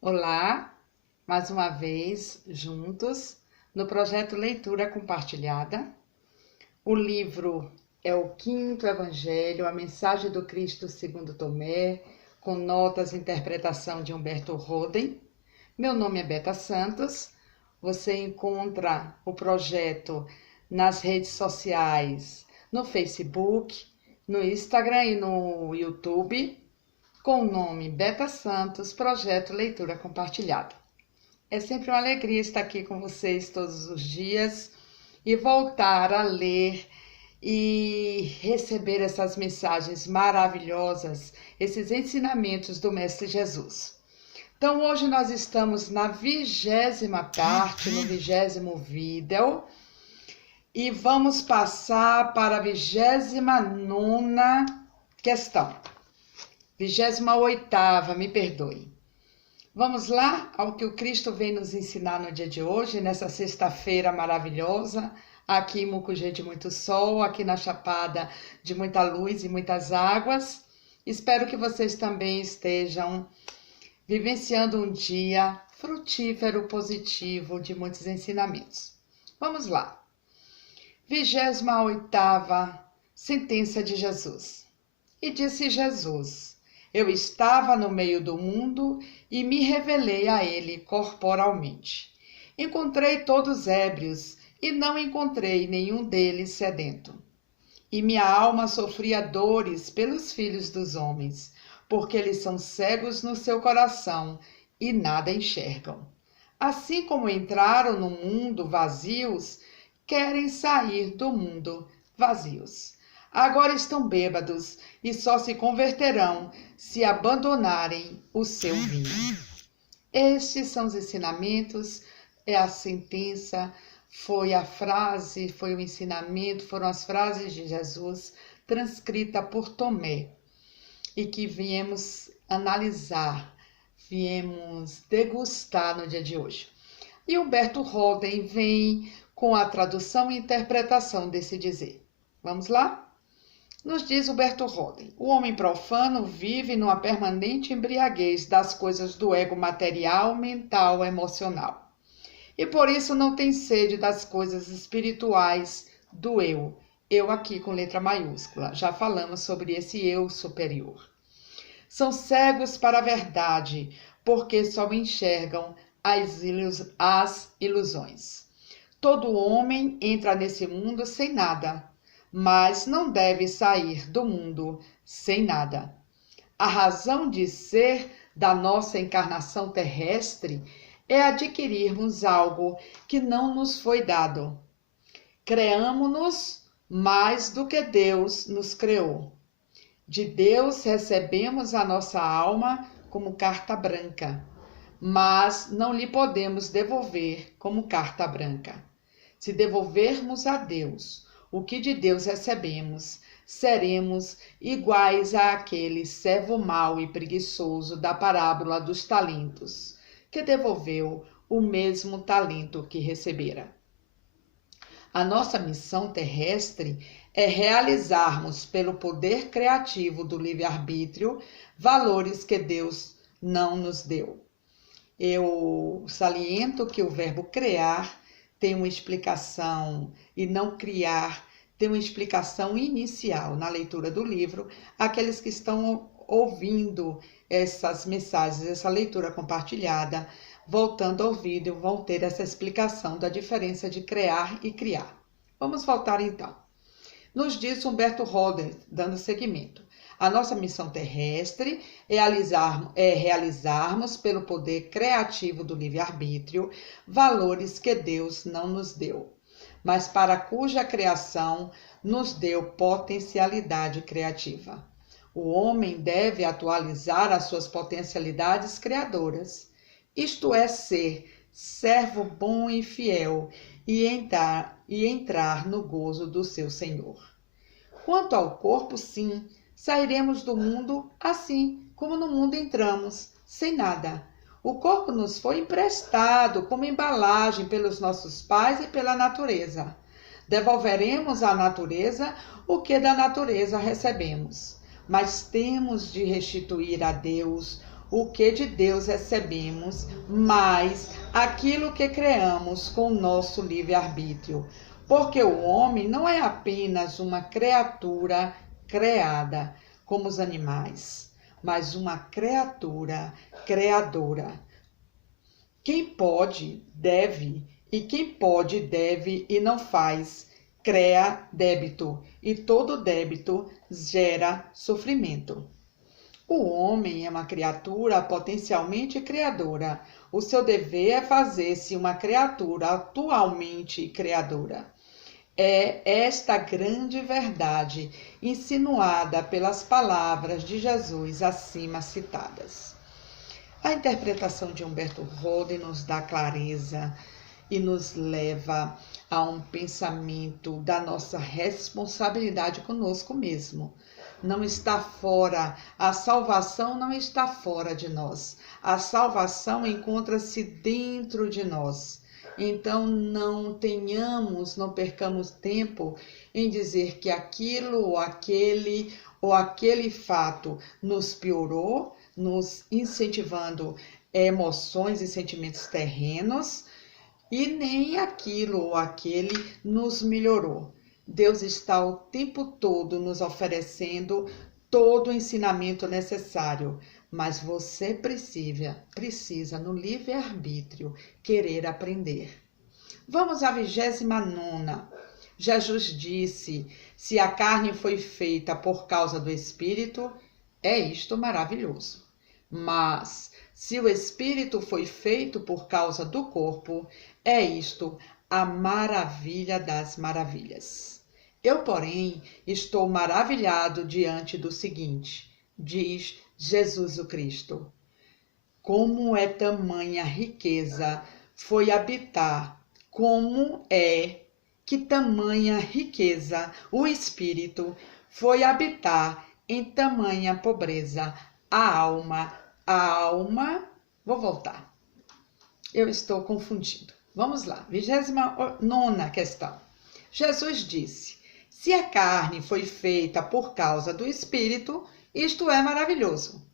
Olá, mais uma vez juntos no projeto Leitura Compartilhada. O livro é o Quinto Evangelho, a Mensagem do Cristo segundo Tomé, com notas e interpretação de Humberto Roden. Meu nome é Beta Santos. Você encontra o projeto nas redes sociais, no Facebook, no Instagram e no YouTube, com o nome Beta Santos, Projeto Leitura Compartilhada. É sempre uma alegria estar aqui com vocês todos os dias e voltar a ler e receber essas mensagens maravilhosas, esses ensinamentos do Mestre Jesus. Então, hoje nós estamos na 20ª parte, no 20º vídeo, e vamos passar para a 29ª questão. 28ª, me perdoe. Vamos lá ao que o Cristo vem nos ensinar no dia de hoje, nessa sexta-feira maravilhosa, aqui em Mucugê de muito sol, aqui na Chapada de muita luz e muitas águas. Espero que vocês também estejam vivenciando um dia frutífero, positivo, de muitos ensinamentos. Vamos lá. 28ª sentença de Jesus. E disse Jesus: eu estava no meio do mundo e me revelei a ele corporalmente. Encontrei todos ébrios e não encontrei nenhum deles sedento. E minha alma sofria dores pelos filhos dos homens, porque eles são cegos no seu coração e nada enxergam. Assim como entraram no mundo vazios, querem sair do mundo vazios. Agora estão bêbados e só se converterão se abandonarem o seu vinho. Estes são os ensinamentos, é a sentença, foi a frase, foi o ensinamento, foram as frases de Jesus transcrita por Tomé e que viemos analisar, viemos degustar no dia de hoje. E Humberto Roden vem com a tradução e interpretação desse dizer. Vamos lá? Nos diz Humberto Roden: o homem profano vive numa permanente embriaguez das coisas do ego material, mental, emocional. E por isso não tem sede das coisas espirituais do eu. Eu aqui com letra maiúscula. Já falamos sobre esse eu superior. São cegos para a verdade, porque só enxergam as ilusões. Todo homem entra nesse mundo sem nada, mas não deve sair do mundo sem nada. A razão de ser da nossa encarnação terrestre é adquirirmos algo que não nos foi dado. Creamo-nos mais do que Deus nos criou. De Deus recebemos a nossa alma como carta branca, mas não lhe podemos devolver como carta branca. Se devolvermos a Deus o que de Deus recebemos, seremos iguais àquele servo mau e preguiçoso da parábola dos talentos, que devolveu o mesmo talento que recebera. A nossa missão terrestre é realizarmos, pelo poder criativo do livre-arbítrio, valores que Deus não nos deu. Eu saliento que o verbo criar tem uma explicação, e não criar tem uma explicação inicial na leitura do livro. Aqueles que estão ouvindo essas mensagens, essa leitura compartilhada, voltando ao vídeo, vão ter essa explicação da diferença de criar e criar. Vamos voltar então. Nos diz Humberto Roden, dando seguimento: a nossa missão terrestre é realizarmos, pelo poder criativo do livre-arbítrio, valores que Deus não nos deu, mas para cuja criação nos deu potencialidade criativa. O homem deve atualizar as suas potencialidades criadoras, isto é, ser servo bom e fiel e entrar no gozo do seu Senhor. Quanto ao corpo, sim, sairemos do mundo assim como no mundo entramos, sem nada. O corpo nos foi emprestado como embalagem pelos nossos pais e pela natureza. Devolveremos à natureza o que da natureza recebemos, mas temos de restituir a Deus o que de Deus recebemos, mas aquilo que criamos com o nosso livre-arbítrio. Porque o homem não é apenas uma criatura criada, como os animais, mas uma criatura criadora. Quem pode, deve, e quem pode, deve e não faz, cria débito, e todo débito gera sofrimento. O homem é uma criatura potencialmente criadora. O seu dever é fazer-se uma criatura atualmente criadora. É esta grande verdade insinuada pelas palavras de Jesus acima citadas. A interpretação de Humberto Holden nos dá clareza e nos leva a um pensamento da nossa responsabilidade conosco mesmo. Não está fora, a salvação não está fora de nós. A salvação encontra-se dentro de nós. Então não percamos tempo em dizer que aquilo ou aquele fato nos piorou, nos incentivando emoções e sentimentos terrenos, e nem aquilo ou aquele nos melhorou. Deus está o tempo todo nos oferecendo todo o ensinamento necessário, mas você precisa no livre-arbítrio querer aprender. Vamos à 29ª. Jesus disse: se a carne foi feita por causa do Espírito, é isto maravilhoso. Mas se o Espírito foi feito por causa do corpo, é isto a maravilha das maravilhas. Eu, porém, estou maravilhado diante do seguinte, diz Jesus o Cristo. Como é tamanha riqueza foi habitar, como é que tamanha riqueza o Espírito foi habitar em tamanha pobreza a alma, vou voltar, eu estou confundindo. Vamos lá, 29ª questão. Jesus disse: se a carne foi feita por causa do Espírito, isto é maravilhoso.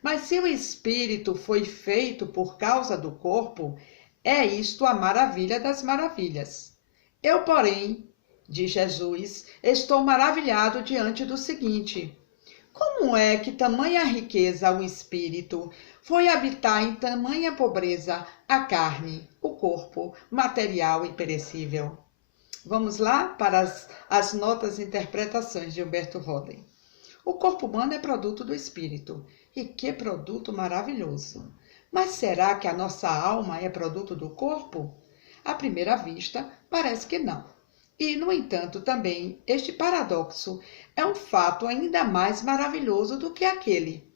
Mas se o Espírito foi feito por causa do corpo, é isto a maravilha das maravilhas. Eu, porém, diz Jesus, estou maravilhado diante do seguinte: como é que tamanha riqueza o Espírito foi habitar em tamanha pobreza a carne, o corpo, material e perecível? Vamos lá para as notas e interpretações de Humberto Holden. O corpo humano é produto do Espírito. E que produto maravilhoso! Mas será que a nossa alma é produto do corpo? À primeira vista, parece que não. E, no entanto, também este paradoxo é um fato ainda mais maravilhoso do que aquele.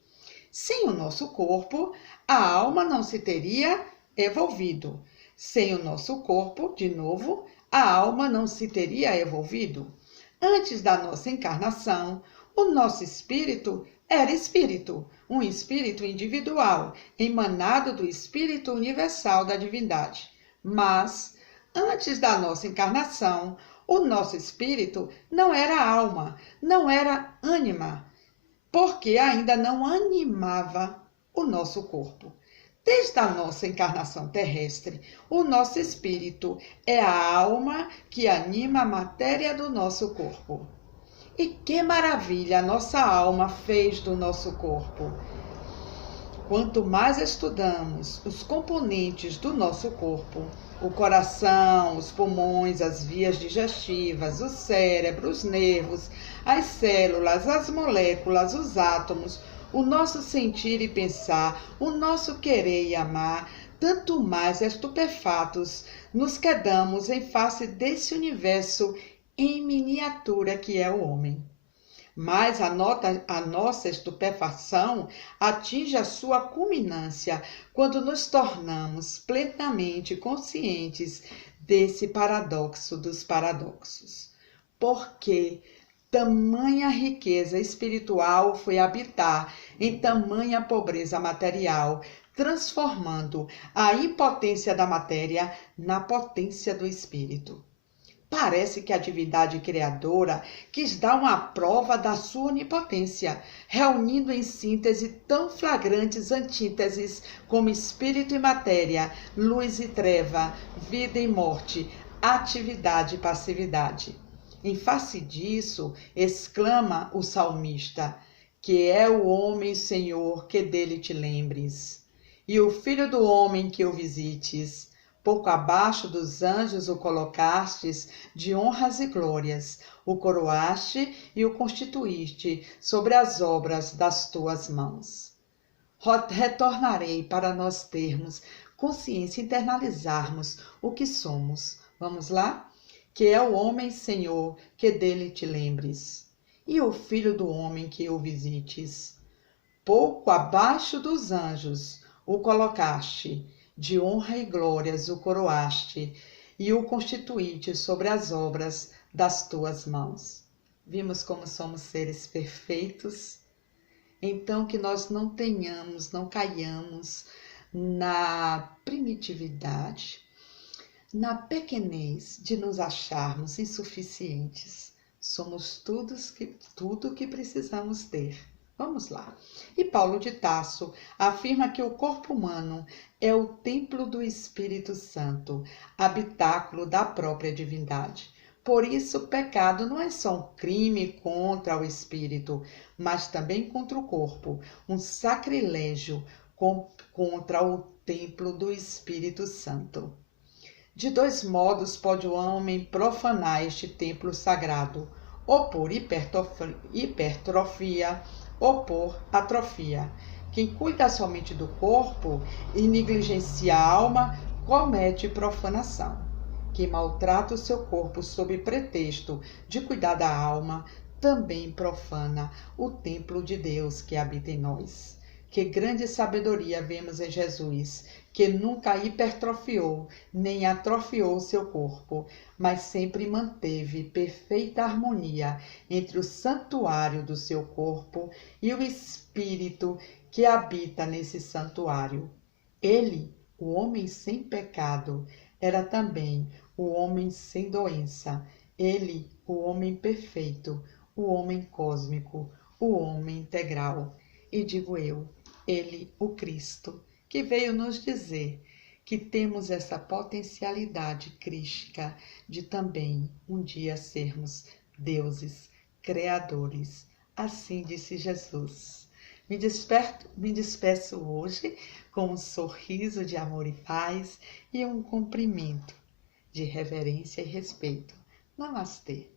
Sem o nosso corpo, a alma não se teria evolvido. Sem o nosso corpo, de novo, a alma não se teria evolvido. Antes da nossa encarnação, o nosso espírito era espírito, um espírito individual, emanado do Espírito Universal da Divindade. Mas, antes da nossa encarnação, o nosso espírito não era alma, não era ânima, porque ainda não animava o nosso corpo. Desde a nossa encarnação terrestre, o nosso espírito é a alma que anima a matéria do nosso corpo. E que maravilha a nossa alma fez do nosso corpo! Quanto mais estudamos os componentes do nosso corpo, o coração, os pulmões, as vias digestivas, o cérebro, os nervos, as células, as moléculas, os átomos, o nosso sentir e pensar, o nosso querer e amar, tanto mais estupefatos nos quedamos em face desse universo em miniatura que é o homem. Mas a nossa estupefação atinge a sua culminância quando nos tornamos plenamente conscientes desse paradoxo dos paradoxos. Porque tamanha riqueza espiritual foi habitar em tamanha pobreza material, transformando a impotência da matéria na potência do espírito. Parece que a divindade criadora quis dar uma prova da sua onipotência, reunindo em síntese tão flagrantes antíteses como espírito e matéria, luz e treva, vida e morte, atividade e passividade. Em face disso, exclama o salmista, que é o homem, Senhor, que dele te lembres, e o filho do homem que o visites. Pouco abaixo dos anjos o colocastes de honras e glórias, o coroaste e o constituíste sobre as obras das tuas mãos. Retornarei para nós termos consciência, internalizarmos o que somos. Vamos lá? Que é o homem, Senhor, que dele te lembres, e o filho do homem que o visites. Pouco abaixo dos anjos o colocaste, de honra e glórias o coroaste, e o constituíste sobre as obras das tuas mãos. Vimos como somos seres perfeitos? Então que nós não caiamos na primitividade, na pequenez de nos acharmos insuficientes. Somos tudo que precisamos ter. Vamos lá. E Paulo de Tarso afirma que o corpo humano é o templo do Espírito Santo, habitáculo da própria divindade. Por isso, o pecado não é só um crime contra o espírito, mas também contra o corpo, um sacrilégio contra o templo do Espírito Santo. De dois modos pode o homem profanar este templo sagrado, ou por hipertrofia, ou por atrofia. Quem cuida somente do corpo e negligencia a alma, comete profanação. Quem maltrata o seu corpo sob pretexto de cuidar da alma, também profana o templo de Deus que habita em nós. Que grande sabedoria vemos em Jesus, que nunca hipertrofiou nem atrofiou seu corpo, mas sempre manteve perfeita harmonia entre o santuário do seu corpo e o espírito que habita nesse santuário. Ele, o homem sem pecado, era também o homem sem doença. Ele, o homem perfeito, o homem cósmico, o homem integral. E digo eu, ele, o Cristo, que veio nos dizer que temos essa potencialidade crística de também um dia sermos deuses, criadores. Assim disse Jesus. Me despeço hoje com um sorriso de amor e paz e um cumprimento de reverência e respeito. Namastê.